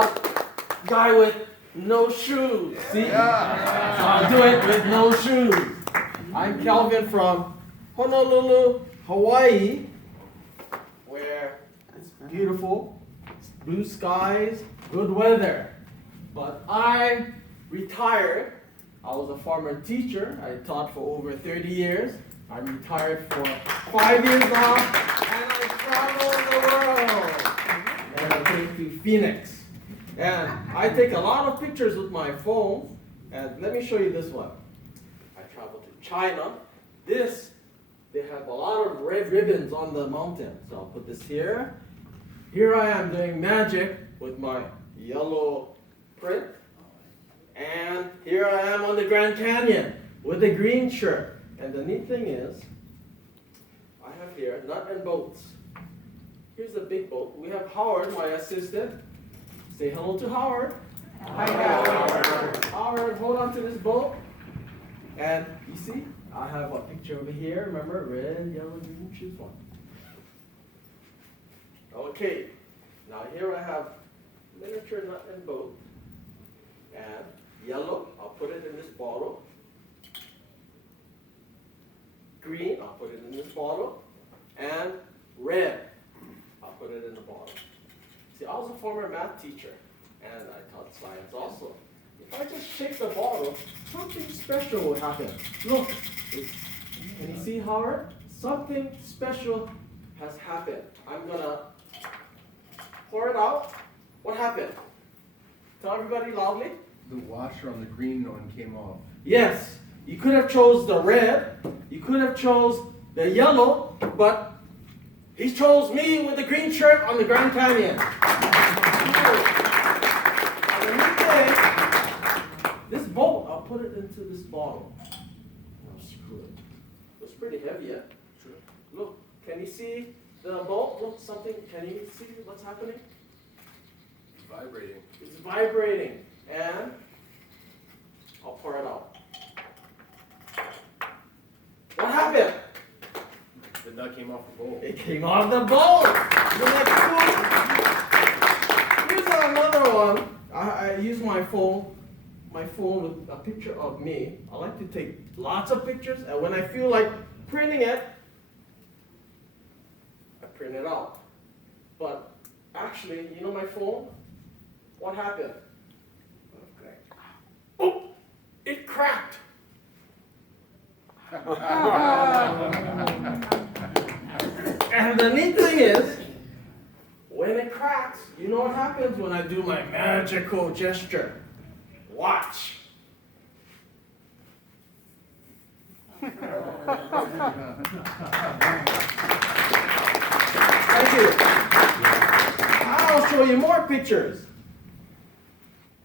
the guy with no shoes. See? Yeah. So I'll do it with no shoes. I'm Calvin from Honolulu, Hawaii, where it's beautiful, it's blue skies, good weather. But I retired. I was a former teacher. I taught for over 30 years. I'm retired for 5 years now, and I travel the world. And I came to Phoenix. And I take a lot of pictures with my phone. And let me show you this one. I traveled to China. They have a lot of red ribbons on the mountain. So I'll put this here. Here I am doing magic with my yellow print. And here I am on the Grand Canyon with a green shirt. And the neat thing is, I have here nut and bolts. Here's the big boat. We have Howard, my assistant. Say hello to Howard. Hi, Howard. Howard, hold on to this boat. And you see, I have a picture over here. Remember, red, yellow, green, choose one. Okay, now here I have miniature nut and bolt. And yellow, I'll put it in this bottle. Green, I'll put it in this bottle. And red, I'll put it in the bottle. See, I was a former math teacher, and I taught science also. If I just shake the bottle, something special will happen. Look, can you see, Howard? Something special has happened. I'm gonna pour it out. What happened? Tell everybody loudly. The washer on the green one came off. Yes, you could have chose the red, you could have chose the yellow, but he chose me with the green shirt on the Grand Canyon. This bolt, I'll put it into this bottle. I'll screw it. It's pretty heavy, yeah? Sure. Look, can you see the bolt? Look, something, can you see what's happening? It's vibrating. It's vibrating. And I'll pour it out. What happened? The nut came off the bowl. It came off the bolt. Isn't that cool? Here's another one. I use my phone with a picture of me. I like to take lots of pictures, and when I feel like printing it, I print it out. But actually, you know my phone? What happened? Oh, it cracked. And the neat thing is, when it cracks, you know what happens when I do my magical gesture? Watch. Thank you. I'll show you more pictures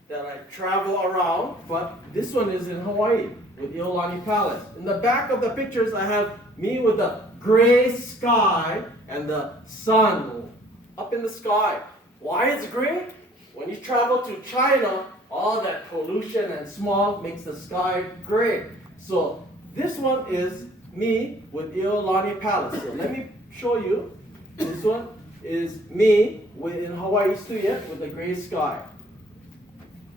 that I travel around, but this one is in Hawaii with Iolani Palace. In the back of the pictures, I have me with the gray sky and the sun up in the sky. Why it's gray? When you travel to China, all that pollution and smog makes the sky gray. So this one is me with Iolani Palace. So let me show you. This one is me in Hawaii Stuya with the gray sky.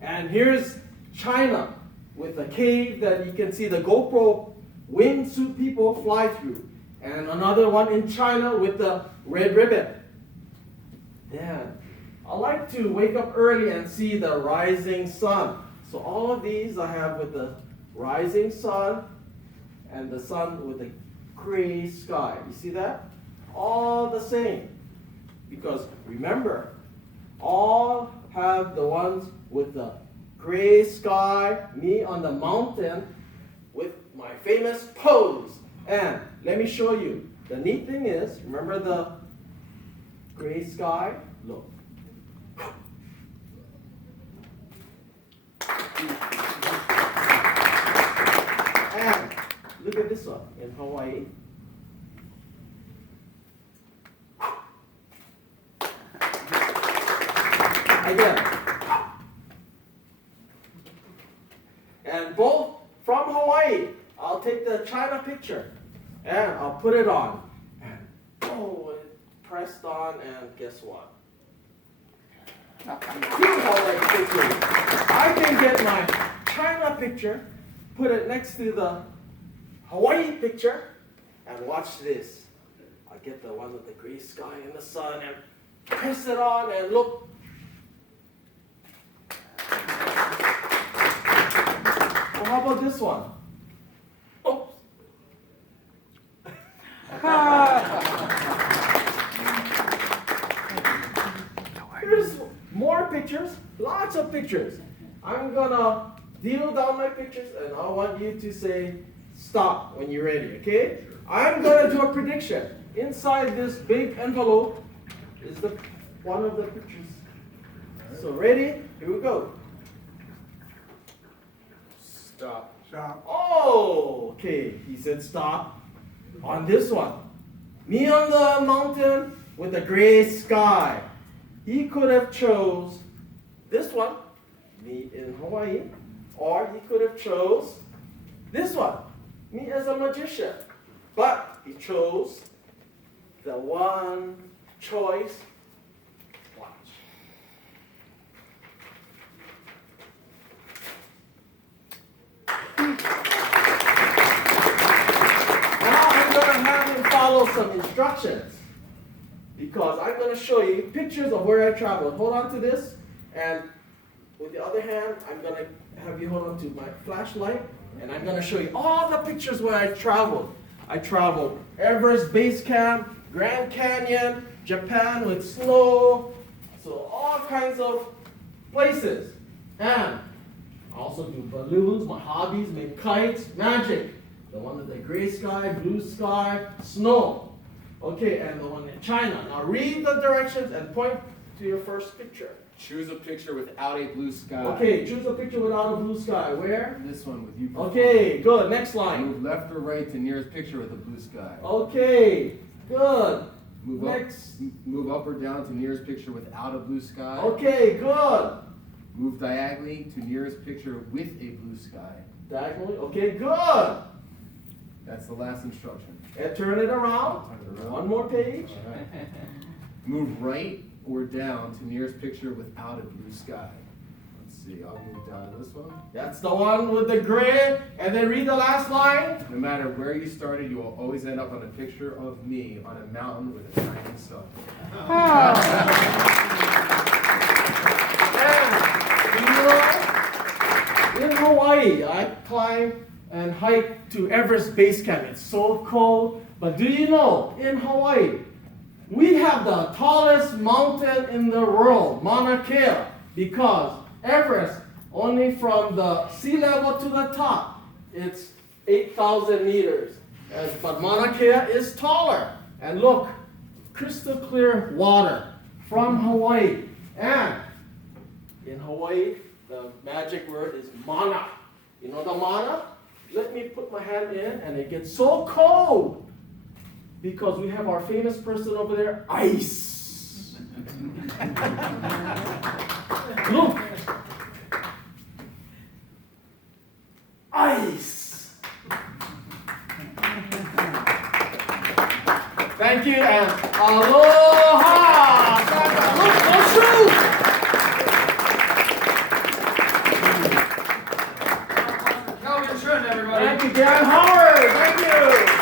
And here's China with a cave that you can see the GoPro wingsuit people fly through. And another one in China with the red ribbon. Then, I like to wake up early and see the rising sun. So all of these I have with the rising sun and the sun with the gray sky. You see that? All the same. Because remember, all have the ones with the gray sky, me on the mountain with my famous pose. And let me show you. The neat thing is, remember the gray sky? Look. And look at this one in Hawaii. Again. And both from Hawaii. I'll take the China picture and I'll put it on. And oh, it pressed on, and guess what? Two Hawaii pictures. I can get my China picture, put it next to the Hawaii picture, and watch this. I get the one with the gray sky and the sun and press it on and look. Well, how about this one? Oops. Here's more pictures, lots of pictures. I'm gonna deal down my pictures and I want you to say stop when you're ready, okay? I'm gonna do a prediction. Inside this big envelope is one of the pictures. So ready? Here we go. Stop. Oh, okay. He said stop on this one. Me on the mountain with the gray sky. He could have chose this one, me in Hawaii, or he could have chose this one, me as a magician. But he chose the one choice. Watch. Now I'm going to have him follow some instructions because I'm going to show you pictures of where I traveled. Hold on to this, and with the other hand, I'm going to have you hold on to my flashlight, and I'm going to show you all the pictures where I traveled. I traveled Everest Base Camp, Grand Canyon, Japan with snow, so all kinds of places. And I also do balloons, my hobbies, make kites, magic. The one with the gray sky, blue sky, snow. Okay, and the one in China. Now read the directions and point to your first picture. Choose a picture without a blue sky. Okay, choose a picture without a blue sky. Where? This one with you. Okay, good. Next line. Move left or right to nearest picture with a blue sky. Okay, good. Move Next. Move up or down to nearest picture without a blue sky. Okay, good. Move diagonally to nearest picture with a blue sky. Diagonally. Okay, good. That's the last instruction. And turn it around. Turn it around. One more page. All right. Move right or down to nearest picture without a blue sky. Let's see, I'll move down to this one. That's the one with the grid. And then read the last line. No matter where you started, you will always end up on a picture of me on a mountain with a shining sun. And, you know, in Hawaii, I climb and hike to Everest Base Camp. It's so cold. But do you know, in Hawaii, we have the tallest mountain in the world, Mauna Kea, because Everest, only from the sea level to the top, it's 8,000 meters. But Mauna Kea is taller. And look, crystal clear water from Hawaii. And in Hawaii, the magic word is mana. You know the mana? Let me put my hand in, and it gets so cold. Because we have our famous person over there, ice. Look. Ice. Thank you and aloha. Look, no shoes. Calvin Trent, everybody. Thank you, Dan Howard. Thank you.